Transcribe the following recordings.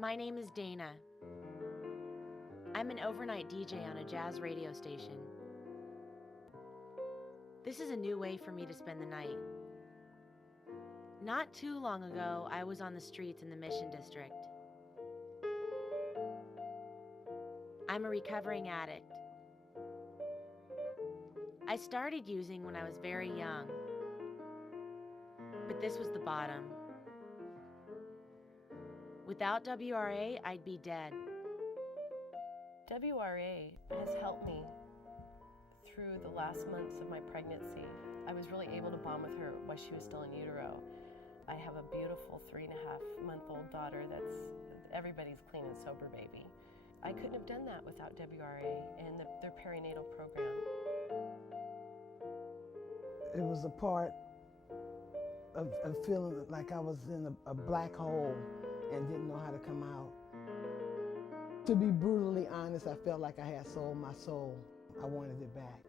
My name is Dana. I'm an overnight DJ on a jazz radio station. This is a new way for me to spend the night. Not too long ago, I was on the streets in the Mission District. I'm a recovering addict. I started using when I was very young, but this was the bottom. Without WRA, I'd be dead. WRA has helped me through the last months of my pregnancy. I was really able to bond with her while she was still in utero. I have a beautiful 3.5-month-old daughter that's everybody's clean and sober baby. I couldn't have done that without WRA and their perinatal program. It was a part of feeling like I was in a black hole and didn't know how to come out. To be brutally honest, I felt like I had sold my soul. I wanted it back.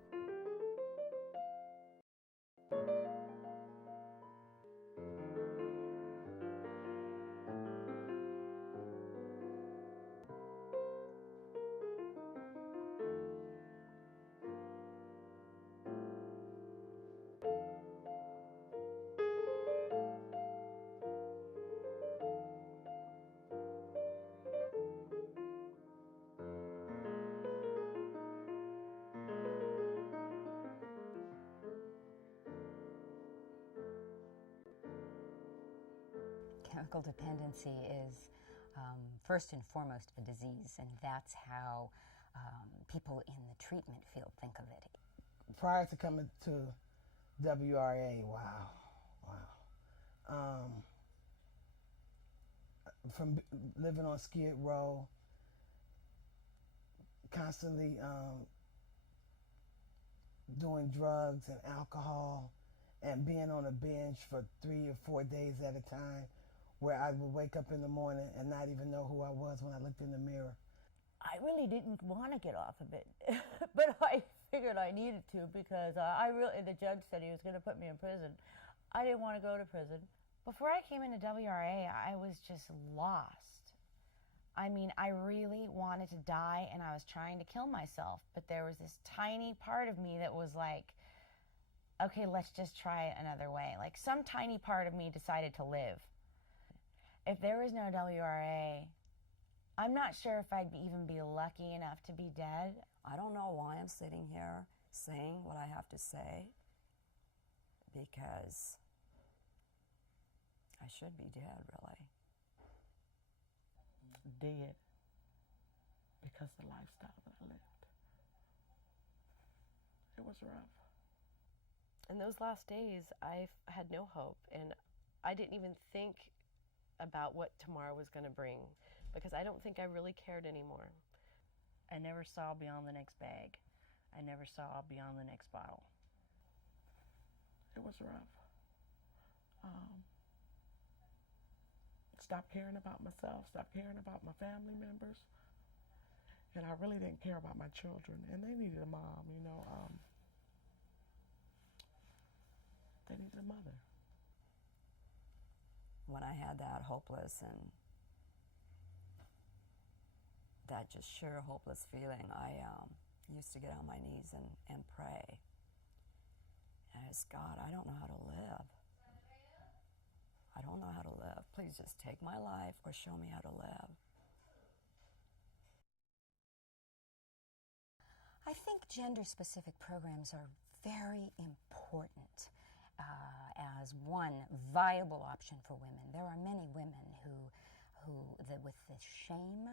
Chemical dependency is first and foremost a disease, and that's how people in the treatment field think of it. Prior to coming to WRA, from living on Skid Row, constantly doing drugs and alcohol, and being on a binge for 3 or 4 days at a time, where I would wake up in the morning and not even know who I was when I looked in the mirror. I really didn't want to get off of it, but I figured I needed to because the judge said he was going to put me in prison. I didn't want to go to prison. Before I came into WRA, I was just lost. I mean, I really wanted to die and I was trying to kill myself, but there was this tiny part of me that was like, okay, let's just try it another way. Like, some tiny part of me decided to live. If there was no WRA, I'm not sure if I'd even be lucky enough to be dead. I don't know why I'm sitting here saying what I have to say, because I should be dead, really. Dead because the lifestyle that I lived. It was rough. In those last days, I had no hope, and I didn't even think about what tomorrow was going to bring, because I don't think I really cared anymore. I never saw beyond the next bag. I never saw beyond the next bottle. It was rough. Stopped caring about myself, stopped caring about my family members, and I really didn't care about my children, and they needed a mom, you know. They needed a mother. When I had that hopeless and that just sheer hopeless feeling, I used to get on my knees and pray. And I asked God, I don't know how to live. I don't know how to live. Please just take my life or show me how to live. I think gender-specific programs are very important as one viable option for women. There are many women with the shame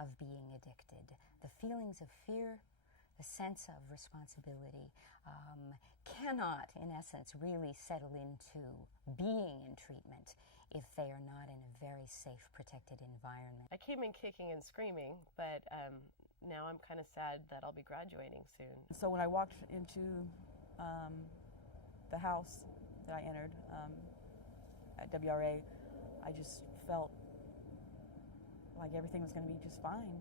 of being addicted, the feelings of fear, the sense of responsibility, cannot, in essence, really settle into being in treatment if they are not in a very safe, protected environment. I came in kicking and screaming, but now I'm kind of sad that I'll be graduating soon. So when I walked into the house that I entered at WRA, I just felt like everything was going to be just fine.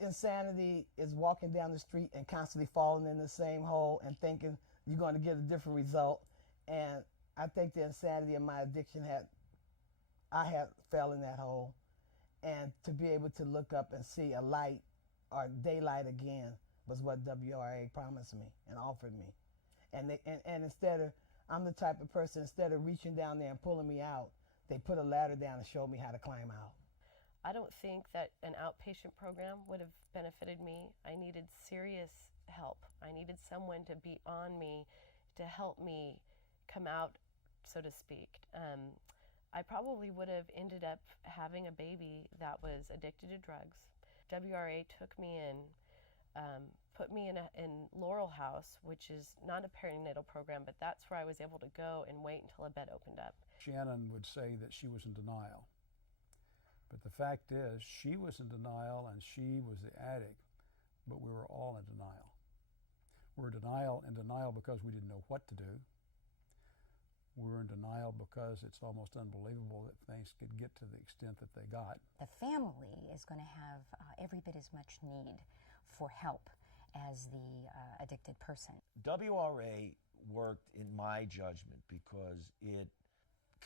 Insanity is walking down the street and constantly falling in the same hole and thinking you're going to get a different result. And I think the insanity of my addiction I had fell in that hole. And to be able to look up and see a light or daylight again was what WRA promised me and offered me. And instead of, I'm the type of person, instead of reaching down there and pulling me out, they put a ladder down and showed me how to climb out. I don't think that an outpatient program would have benefited me. I needed serious help. I needed someone to be on me, to help me come out, so to speak. I probably would have ended up having a baby that was addicted to drugs. WRA took me in, put me in Laurel House, which is not a perinatal program, but that's where I was able to go and wait until a bed opened up. Shannon would say that she was in denial. But the fact is, she was in denial and she was the addict, but we were all in denial. We're in denial because we didn't know what to do. We were in denial because it's almost unbelievable that things could get to the extent that they got. The family is going to have every bit as much need for help as the addicted person. WRA worked in my judgment because it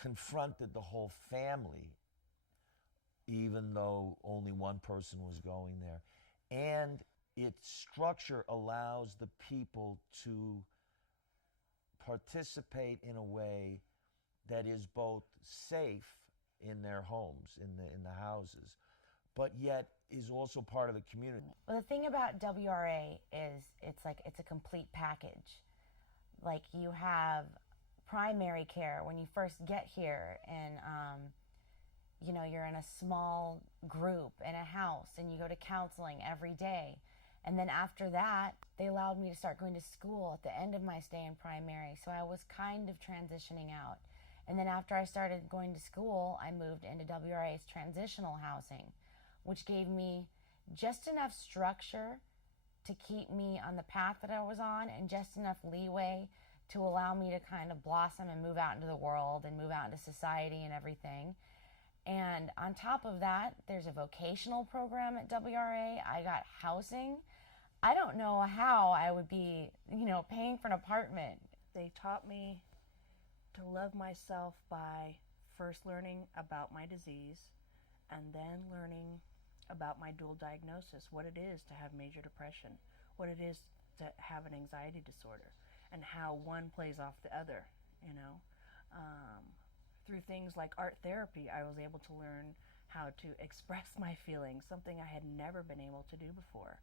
confronted the whole family, even though only one person was going there. And its structure allows the people to participate in a way that is both safe in their homes, in the houses, but yet is also part of the community. Well, the thing about WRA is it's a complete package. Like, you have primary care when you first get here, and you know, you're in a small group in a house and you go to counseling every day. And then after that, they allowed me to start going to school at the end of my stay in primary. So I was kind of transitioning out. And then after I started going to school, I moved into WRA's transitional housing, which gave me just enough structure to keep me on the path that I was on and just enough leeway to allow me to kind of blossom and move out into the world and move out into society and everything. And on top of that, there's a vocational program at WRA. I got housing. I don't know how I would be, you know, paying for an apartment. They taught me to love myself by first learning about my disease and then learning about my dual diagnosis, what it is to have major depression, what it is to have an anxiety disorder, and how one plays off the other, you know. Through things like art therapy, I was able to learn how to express my feelings, something I had never been able to do before.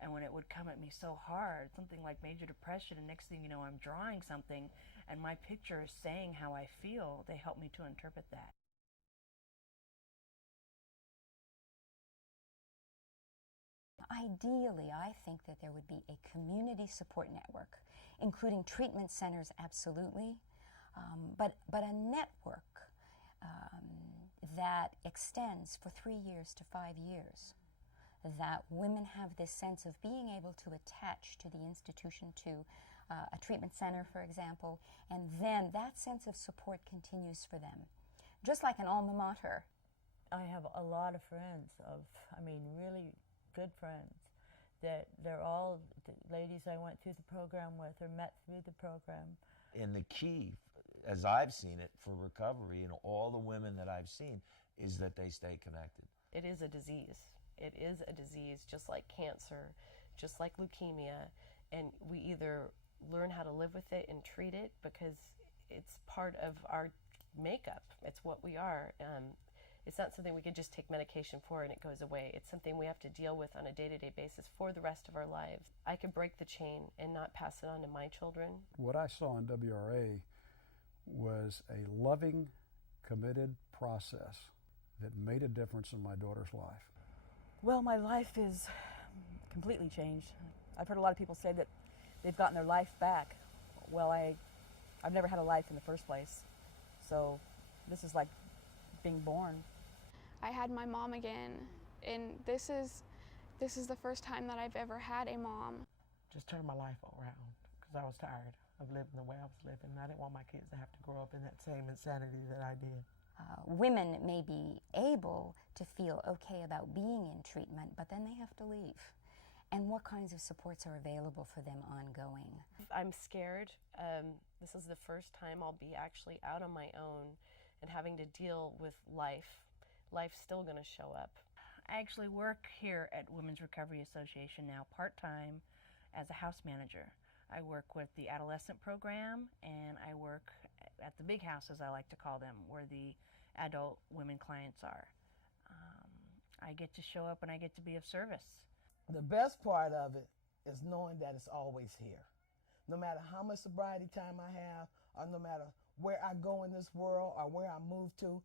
And when it would come at me so hard, something like major depression, and next thing you know, I'm drawing something, and my picture is saying how I feel, they helped me to interpret that. Ideally, I think that there would be a community support network, including treatment centers, absolutely, but a network that extends for 3 years to 5 years, that women have this sense of being able to attach to the institution, to a treatment center, for example, and then that sense of support continues for them, just like an alma mater. I have a lot of friends, really good friends, that they're all the ladies I went through the program with or met through the program. And the key, as I've seen it, for recovery and all the women that I've seen, is that they stay connected. It is a disease. It is a disease just like cancer, just like leukemia, and we either learn how to live with it and treat it because it's part of our makeup. It's what we are. It's not something we could just take medication for and it goes away. It's something we have to deal with on a day-to-day basis for the rest of our lives. I could break the chain and not pass it on to my children. What I saw in WRA was a loving, committed process that made a difference in my daughter's life. Well, my life is completely changed. I've heard a lot of people say that they've gotten their life back. Well, I've never had a life in the first place, so this is like being born. I had my mom again, and this is the first time that I've ever had a mom. Just turned my life around because I was tired of living the way I was living. I didn't want my kids to have to grow up in that same insanity that I did. Women may be able to feel okay about being in treatment, but then they have to leave. And what kinds of supports are available for them ongoing? I'm scared. This is the first time I'll be actually out on my own and having to deal with life life's still going to show up. I actually work here at Women's Recovery Association now part-time as a house manager. I work with the adolescent program, and I work at the big house, as I like to call them, where the adult women clients are. I get to show up and I get to be of service. The best part of it is knowing that it's always here. No matter how much sobriety time I have, or no matter where I go in this world or where I move to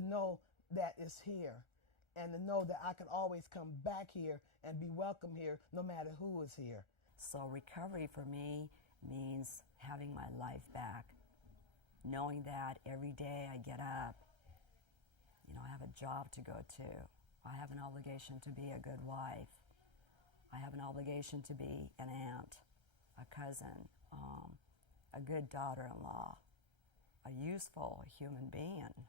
know that it's here, and to know that I can always come back here and be welcome here no matter who is here. So recovery for me means having my life back, knowing that every day I get up, I have a job to go to. I have an obligation to be a good wife. I have an obligation to be an aunt, a cousin, a good daughter-in-law, a useful human being.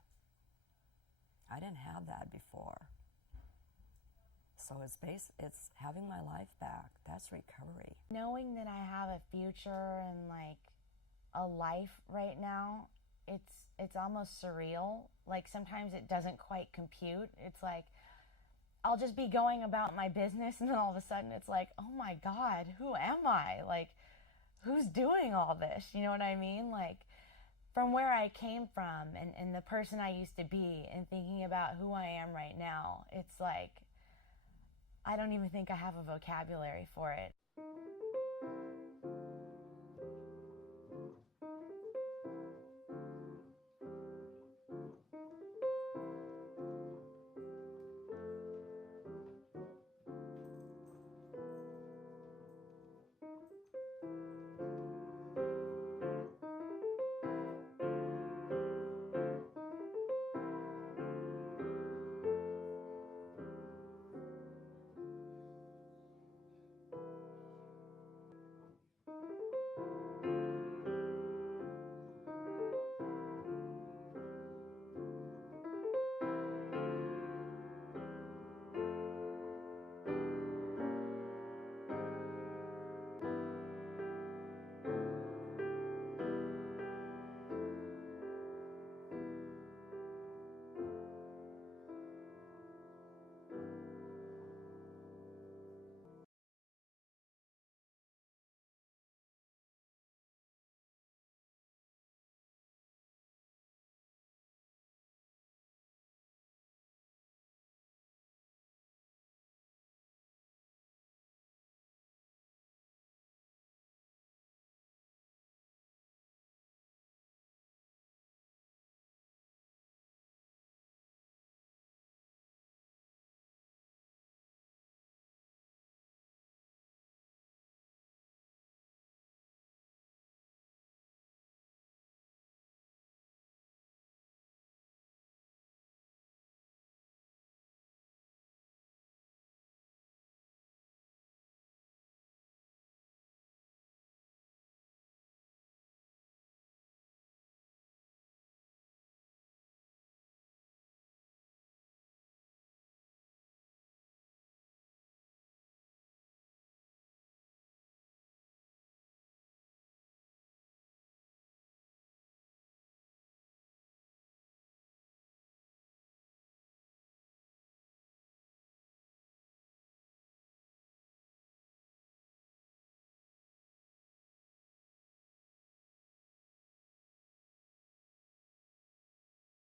I didn't have that before. So it's having my life back. That's recovery. Knowing that I have a future and like a life right now, it's almost surreal. Like sometimes it doesn't quite compute. It's like I'll just be going about my business and then all of a sudden it's like, oh my God, who am I? Like, who's doing all this? You know what I mean? Like, from where I came from and the person I used to be and thinking about who I am right now, it's like, I don't even think I have a vocabulary for it.